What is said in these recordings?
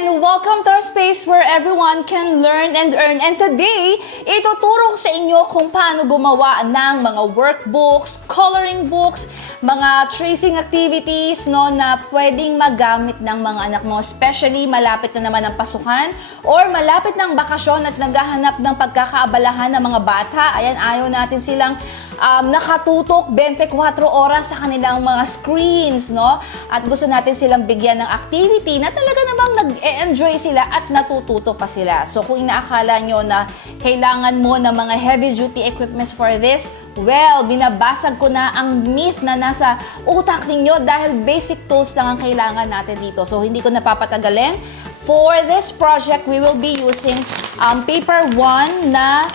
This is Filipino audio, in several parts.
and welcome to our space where everyone can learn and earn. And today, ituturo ko sa inyo kung paano gumawa ng mga workbooks, coloring books, mga tracing activities no, na pwedeng magamit ng mga anak mo, especially malapit na naman ang pasukan or malapit ng bakasyon at naghahanap ng pagkakaabalahan ng mga bata. Ayan, ayaw natin silang nakatutok 24 oras sa kanilang mga screens, no? At gusto natin silang bigyan ng activity na talaga namang nag-enjoy sila at natututo pa sila. So kung inaakala nyo na kailangan mo ng mga heavy-duty equipments for this, well, binabasag ko na ang myth na nasa utak ninyo dahil basic tools lang ang kailangan natin dito. So hindi ko napapatagalin. For this project, we will be using paper 1 na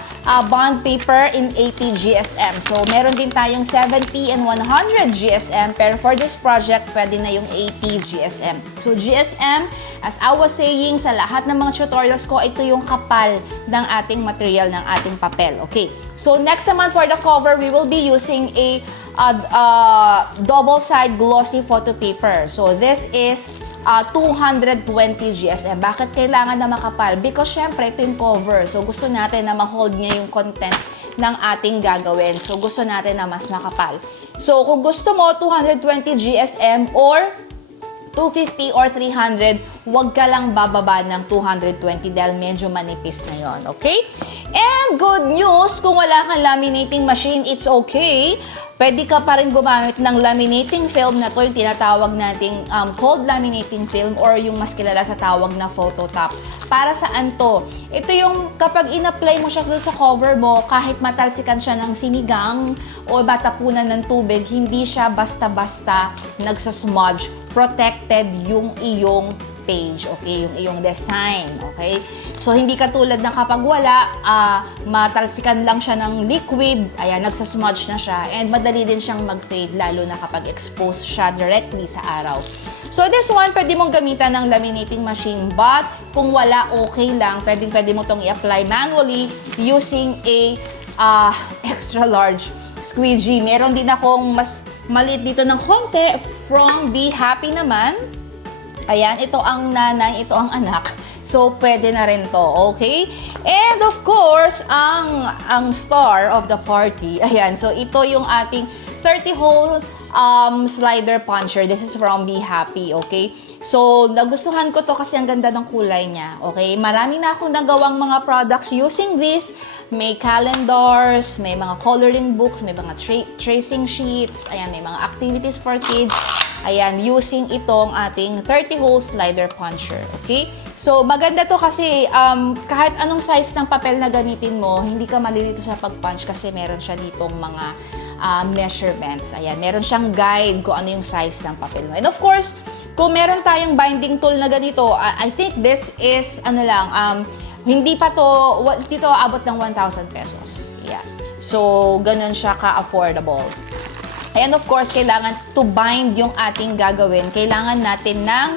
bond paper in 80 GSM. So, meron din tayong 70 and 100 GSM, pero for this project, pwede na yung 80 GSM. So, GSM, as I was saying, sa lahat ng mga tutorials ko, ito yung kapal ng ating material, ng ating papel. Okay. So, next naman for the cover, we will be using a double-side glossy photo paper. So, this is 220 GSM. Bakit kailangan na makapal? Because syempre, ito yung cover. So, gusto natin na ma-hold niya yung content ng ating gagawin. So, gusto natin na mas makapal. So, kung gusto mo, 220 GSM or 250 or 300, huwag ka lang bababa ng 220 dahil medyo manipis na yon, okay? And good news, kung wala kang laminating machine, it's okay. Pwede ka pa rin gumamit ng laminating film na to, yung tinatawag nating cold laminating film or yung mas kilala sa tawag na photo top. Para saan to? Ito yung kapag in-apply mo siya doon sa cover mo, kahit matalsikan siya ng sinigang o batapunan ng tubig, hindi siya basta-basta nagsasmudge. Protected yung iyong page, okay? Yung iyong design, okay? So, hindi katulad ng kapag wala, matalsikan lang siya ng liquid, ayan, nagsasmudge na siya, and madali din siyang mag-fade, lalo na kapag expose siya directly sa araw. So, this one, pwede mong gamitan ng laminating machine, but kung wala, okay lang, pwede mo itong i-apply manually using a extra large squeegee. Meron din akong mas maliit dito ng konti from Be Happy naman. Ayan, ito ang nanay, ito ang anak. So, pwede na rin to, okay? And of course, ang star of the party, ayan, so ito yung ating 30-hole slider puncher. This is from Be Happy, okay? So, nagustuhan ko to kasi ang ganda ng kulay niya, okay? Marami na akong nagawang mga products using this. May calendars, may mga coloring books, may mga tracing sheets, ayan, may mga activities for kids. Ayan, using itong ating 30-hole slider puncher, okay? So, maganda to kasi kahit anong size ng papel na gamitin mo, hindi ka malilito sa pag-punch kasi meron siya ditong mga measurements. Ayan, meron siyang guide kung ano yung size ng papel mo. And of course, kung meron tayong binding tool na ganito, I think this is, hindi pa to, dito abot ng 1,000 pesos. Yeah. So, ganun siya ka-affordable. And of course, kailangan to bind yung ating gagawin. Kailangan natin ng,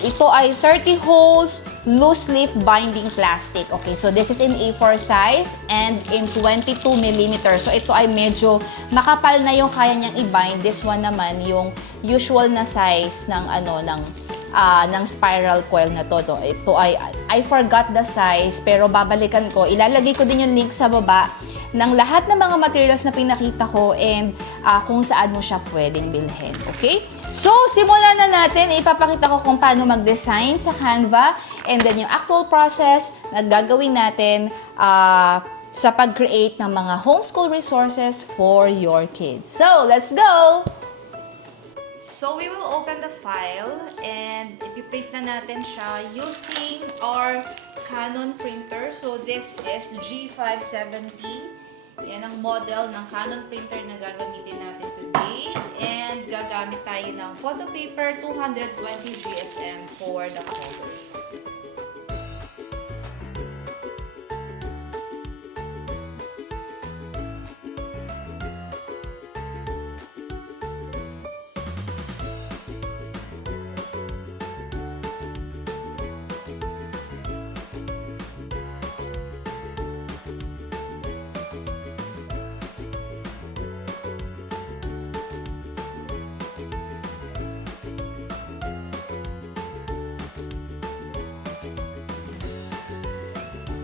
ito ay 30 holes loose leaf binding plastic. Okay, so this is in A4 size and in 22 mm. So ito ay medyo makapal na yung kaya niyang i-bind. This one naman, yung usual na size ng, ng spiral coil na to. Ito ay, I forgot the size, pero babalikan ko. Ilalagay ko din yung link sa baba ng lahat ng mga materials na pinakita ko and kung saan mo siya pwedeng bilhin. Okay? So, simulan na natin. Ipapakita ko kung paano mag-design sa Canva and then yung actual process na gagawin natin sa pag-create ng mga homeschool resources for your kids. So, let's go! So, we will open the file and ipiprint na natin siya using our Canon printer. So, this is G570. Yan ang model ng Canon printer na gagamitin natin today. And gagamit tayo ng photo paper 220 GSM for the covers.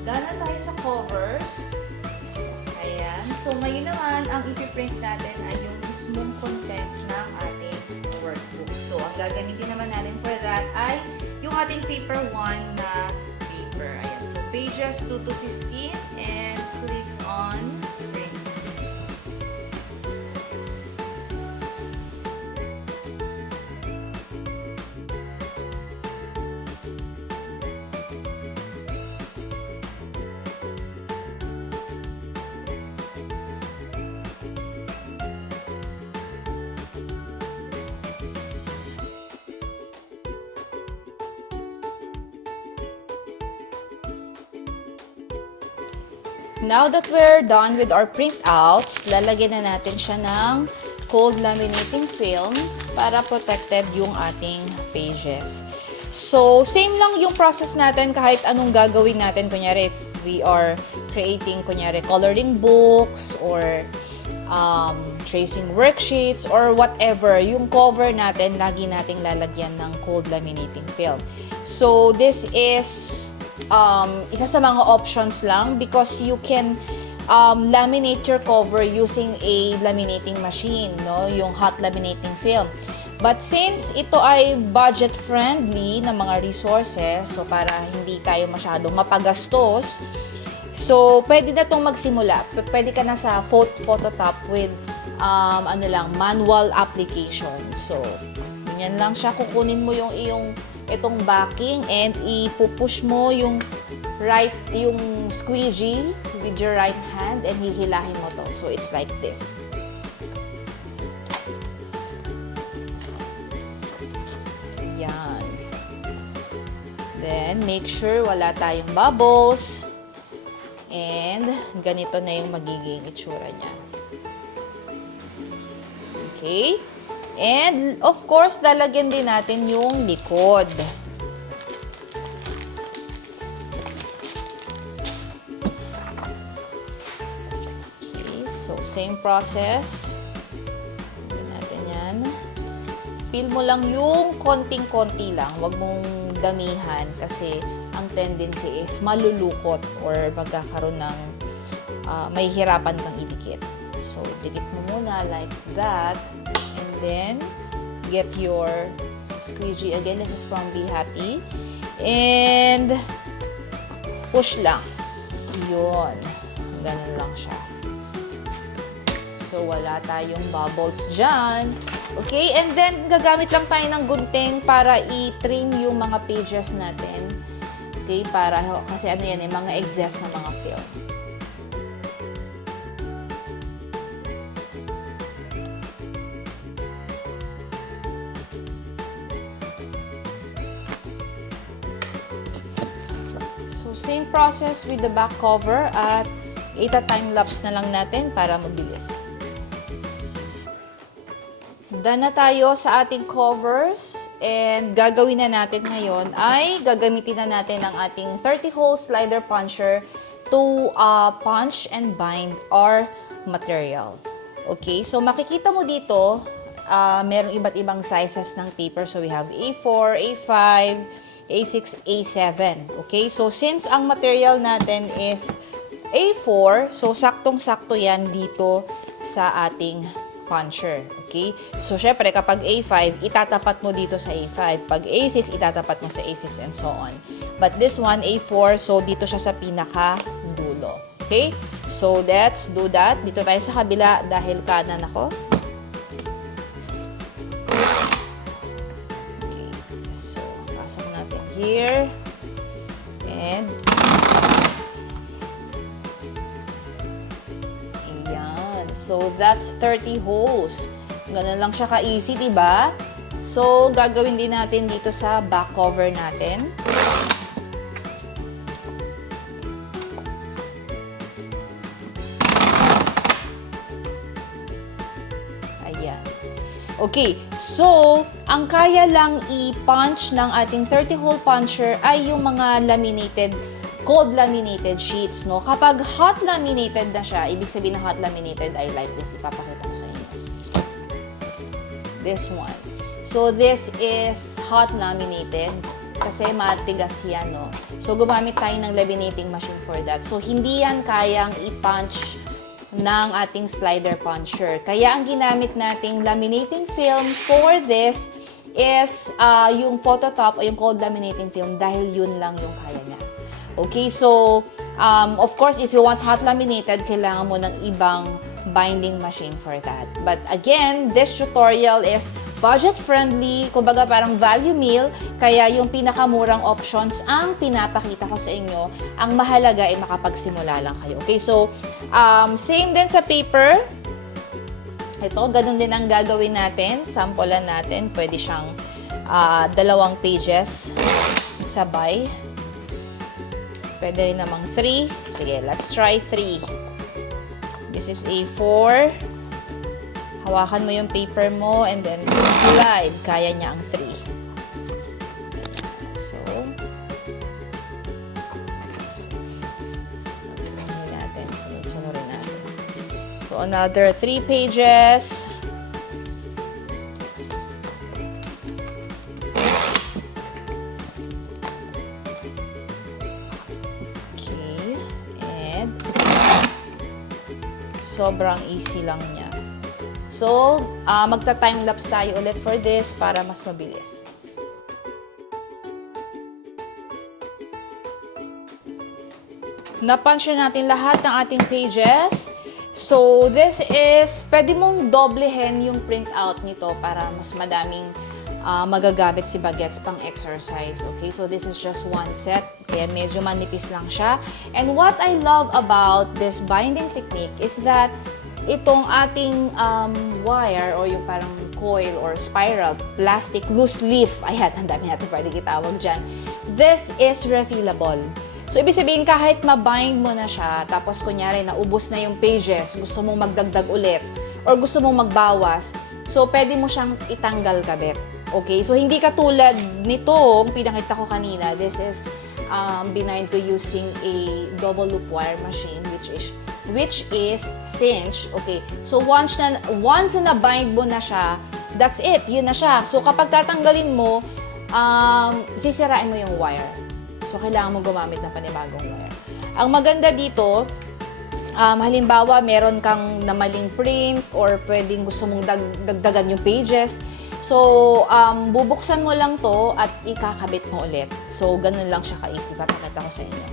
done na tayo sa covers. Ayan. So, ngayon naman, ang ipiprint natin ay yung mismong content ng ating workbook. So, ang gagamitin naman natin for that ay yung ating paper 1 na paper. Ayan. So, pages 2 to 15 and click on print. Now that we're done with our printouts, lalagyan na natin siya ng cold laminating film para protected yung ating pages. So, same lang yung process natin kahit anong gagawin natin. Kunyari, if we are creating, kunyari, coloring books or tracing worksheets or whatever, yung cover natin, lagi nating lalagyan ng cold laminating film. So, this is isa sa mga options lang because you can laminate your cover using a laminating machine, no? Yung hot laminating film. But since ito ay budget-friendly na mga resources, so para hindi tayo masyadong mapagastos, so pwede na itong magsimula. Pwede ka na sa Phototop with manual application. So, ganyan lang siya. Kukunin mo yung iyong itong backing and ipupush mo yung squeegee with your right hand and hihilahin mo to. So, it's like this. Yan. Then, make sure wala tayong bubbles. And, ganito na yung magiging itsura niya. Okay? And, of course, lalagyan din natin yung likod. Okay, so same process. Lagyan natin yan. Peel mo lang yung konting-konti lang. Huwag mong damihan kasi ang tendency is malulukot or magkakaroon ng may hirapan kang idikit. So, dikit mo muna like that. Then, get your squeegee. Again, this is from Be Happy. And, push lang. Yun. Ganun lang siya. So, wala tayong bubbles dyan. Okay, and then, gagamit lang tayo ng gunting para i-trim yung mga pages natin. Okay, kasi ano yan mga excess na mga film. Same process with the back cover at ita-time-lapse na lang natin para mabilis. Done na tayo sa ating covers and gagawin na natin ngayon ay gagamitin na natin ang ating 30-hole slider puncher to punch and bind our material. Okay, so makikita mo dito, merong iba't ibang sizes ng paper. So we have A4, A5, A6, A7. Okay? So, since ang material natin is A4, so saktong-sakto yan dito sa ating puncher. Okay? So, syempre, kapag A5, itatapat mo dito sa A5. Pag A6, itatapat mo sa A6 and so on. But this one, A4, so dito siya sa pinaka-dulo. Okay? So, let's do that. Dito tayo sa kabila dahil kanan ako. Here and ayan. So that's 30 holes. Ganun lang siya ka-easy, diba? So gagawin din natin dito sa back cover natin. Ayan. Okay, so, ang kaya lang i-punch ng ating 30-hole puncher ay yung mga cold laminated sheets, no? Kapag hot laminated na siya, ibig sabihin ng hot laminated ay like this. Ipapakita ko sa inyo. This one. So, this is hot laminated. Kasi matigas yan, no? So, gumamit tayo ng laminating machine for that. So, hindi yan kayang i-punch ng ating slider puncher. Kaya ang ginamit nating laminating film for this is yung Phototop o yung cold laminating film dahil yun lang yung kaya niya. Okay, so of course, if you want hot laminated, kailangan mo ng ibang binding machine for that. But again, this tutorial is budget-friendly, kumbaga parang value meal, kaya yung pinakamurang options ang pinapakita ko sa inyo. Ang mahalaga ay makapagsimula lang kayo. Okay, so same din sa paper. Ito, ganun din ang gagawin natin. Sampulan natin. Pwede siyang 2 pages sabay. Pwede rin namang 3. Sige, let's try 3. This is A4. Hawakan mo yung paper mo and then slide. Kaya niya ang 3. So, natin. Sunod-sunurin natin. So, another 3 pages. Okay. And sobrang easy lang niya. So, magta-time-lapse tayo ulit for this para mas mabilis. Na-punch natin lahat ng ating pages. So, this is, pwede mong doblehin yung printout nito para mas madaming magagamit si Bagets pang exercise. Okay, so this is just one set. Kaya medyo manipis lang siya. And what I love about this binding technique is that itong ating wire or yung parang coil or spiral, plastic loose leaf, ayan, ang dami natin pwede kitawag dyan. This is refillable. So, ibig sabihin, kahit mabind mo na siya, tapos kunyari, naubos na yung pages, gusto mong magdagdag ulit, or gusto mong magbawas, so, pwede mo siyang itanggal kabit. Okay? So, hindi katulad nito, pinakita ko kanina, this is bind ko using a double loop wire machine, which is cinch. Okay? So, once na bind mo na siya, that's it. Yun na siya. So, kapag tatanggalin mo, sisirain mo yung wire. So, kailangan mo gumamit ng panibagong wire. Ang maganda dito, halimbawa, meron kang namaling print or pwedeng gusto mong dagdagan yung pages. So, bubuksan mo lang to at ikakabit mo ulit. So, ganun lang siya ka-easy. Papakita ko sa inyo.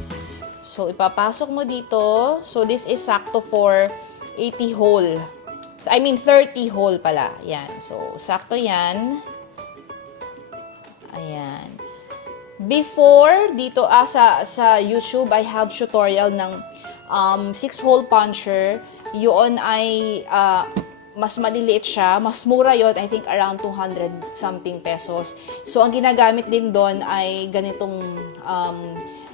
So, ipapasok mo dito. So, this is sakto for 80 hole. I mean, 30 hole pala. Yan. So, sakto yan. Ayan. Before, dito sa YouTube, I have tutorial ng 6-hole puncher. Yun ay mas maliliit siya. Mas mura yun. I think around 200 something pesos. So, ang ginagamit din doon ay ganitong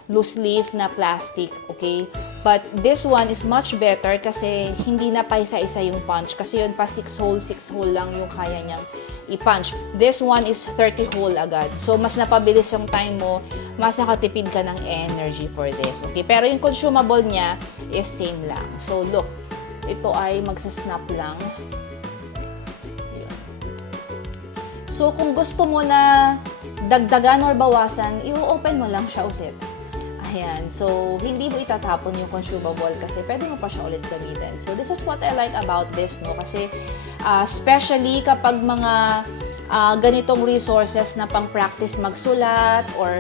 loose leaf na plastic. Okay? But this one is much better kasi hindi na pa isa-isa yung punch. Kasi yun pa 6 hole lang yung kaya niyang i-punch. This one is 30 hole agad. So, mas napabilis yung time mo, mas nakatipid ka ng energy for this. Okay? Pero yung consumable niya is same lang. So, look. Ito ay magsasnap lang. Ayan. So, kung gusto mo na dagdagan or bawasan, i-open mo lang siya ulit. Ayan. So, hindi mo itatapon yung consumable kasi pwede mo pa siya ulit gamitin. So, this is what I like about this, no? Kasi, especially kapag mga ganitong resources na pang-practice magsulat or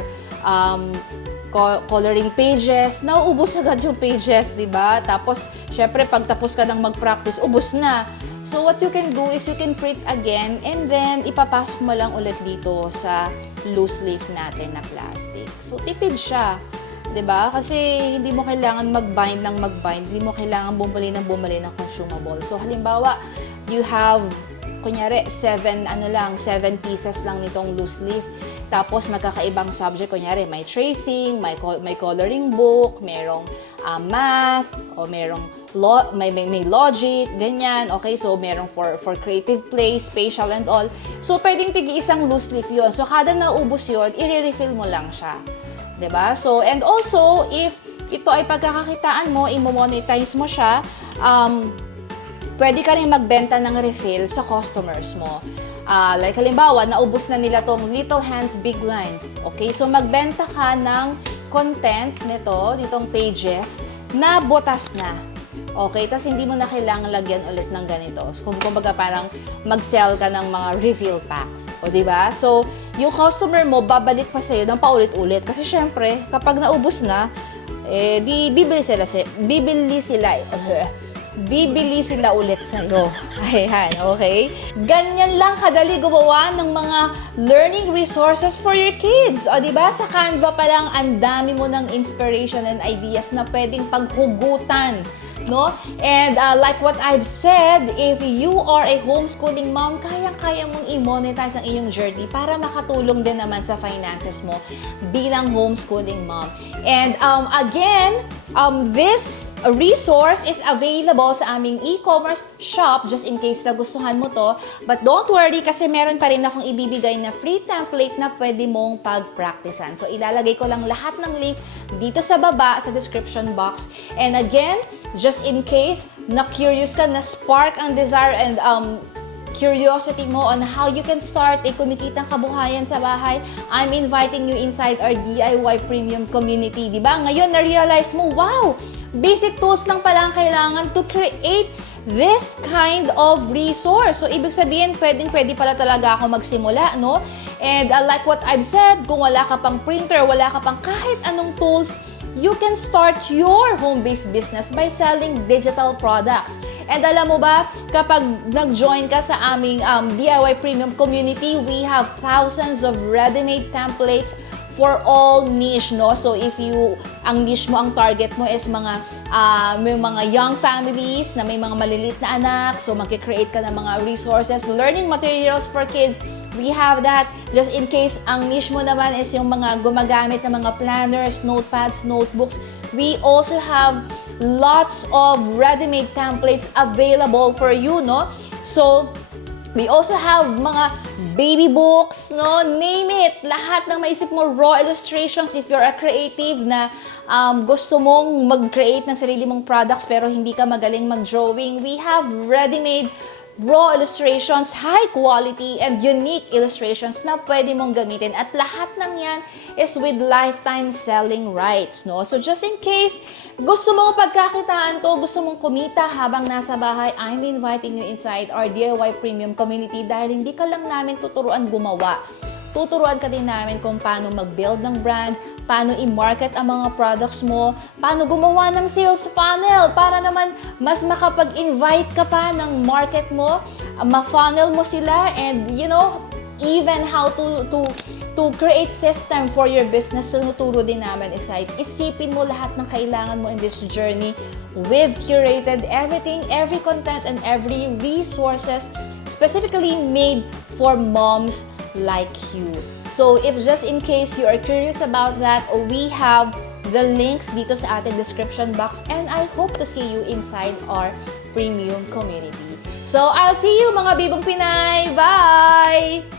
coloring pages, nauubos agad yung pages, di ba? Tapos, syempre, pag tapos ka ng mag-practice, ubos na. So, what you can do is you can print again and then ipapasok mo lang ulit dito sa loose leaf natin na plastic. So, tipid siya. 'Di ba? Kasi hindi mo kailangan mag-bind ng mag-bind, hindi mo kailangan bumili ng consumable. So halimbawa, you have kunyari 7 pieces lang nitong loose leaf. Tapos magkakaibang subject, kunyari may tracing, may coloring book, merong math, o merong may logic, ganyan. Okay, so merong for creative play, spatial and all. So pwedeng tigi-isang loose leaf 'yon. So kada naubos 'yon, i-refill mo lang siya. 'Di ba? So, and also, if ito ay pagkakakitaan mo, i-monetize mo siya, pwede ka rin magbenta ng refill sa customers mo. like halimbawa, naubos na nila tong Little Hands, Big Lines. Okay, so magbenta ka ng content nitong pages na butas na. Okay, tapos hindi mo na kailangan lagyan ulit ng ganito. So, kumbaga parang mag-sell ka ng mga refill packs. O, di ba? So, yung customer mo, babalik pa sa'yo ng paulit-ulit. Kasi syempre, kapag naubos na, di bibili sila ulit sa'yo. Ayan, okay? Ganyan lang kadali gumawa ng mga learning resources for your kids. O, di ba? Sa Canva pa lang, ang dami mo ng inspiration and ideas na pwedeng paghugutan. No? And like what I've said, if you are a homeschooling mom, kayang-kaya mong i-monetize ang iyong journey para makatulong din naman sa finances mo bilang homeschooling mom. And again, this resource is available sa aming e-commerce shop just in case na gustuhan mo to. But don't worry kasi meron pa rin akong ibibigay na free template na pwede mong pag-practicean. So ilalagay ko lang lahat ng link dito sa baba sa description box. And again, just in case na curious ka, na spark ang desire and curiosity mo on how you can start a kumikitang kabuhayan sa bahay, I'm inviting you inside our DIY Premium Community. Diba? Ngayon, na-realize mo, wow! Basic tools lang pala ang kailangan to create this kind of resource. So, ibig sabihin, pwedeng-pwede pala talaga ako magsimula, no? And like what I've said, kung wala ka pang printer, wala ka pang kahit anong tools, you can start your home-based business by selling digital products. And alam mo ba, kapag nag-join ka sa aming DIY Premium Community, we have thousands of ready-made templates for all niche, no? So if ang niche mo, ang target mo is may mga young families na may mga maliliit na anak, so magki-create ka ng mga resources, learning materials for kids, we have that. Just in case ang niche mo naman is yung mga gumagamit ng mga planners, notepads, notebooks, we also have lots of ready-made templates available for you, no? So, we also have mga baby books, no? Name it. Lahat ng maisip mo, raw illustrations if you're a creative na gusto mong mag-create ng sarili mong products pero hindi ka magaling mag-drawing. We have ready-made raw illustrations, high quality and unique illustrations na pwede mong gamitin. At lahat ng yan is with lifetime selling rights, no? So just in case gusto mong pagkakitaan to, gusto mong kumita habang nasa bahay, I'm inviting you inside our DIY Premium Community dahil hindi ka lang namin tuturuan gumawa. Tuturuan ka din namin kung paano mag-build ng brand, paano i-market ang mga products mo, paano gumawa ng sales funnel para naman mas makapag-invite ka pa ng market mo, ma-funnel mo sila, and even how to create system for your business. Tunuturo din namin aside. Isipin mo lahat ng kailangan mo in this journey. We've curated everything, every content, and every resources specifically made for moms like you. So if just in case you are curious about that, we have the links dito sa ating description box, and I hope to see you inside our premium community. So I'll see you mga Bibong Pinay! Bye!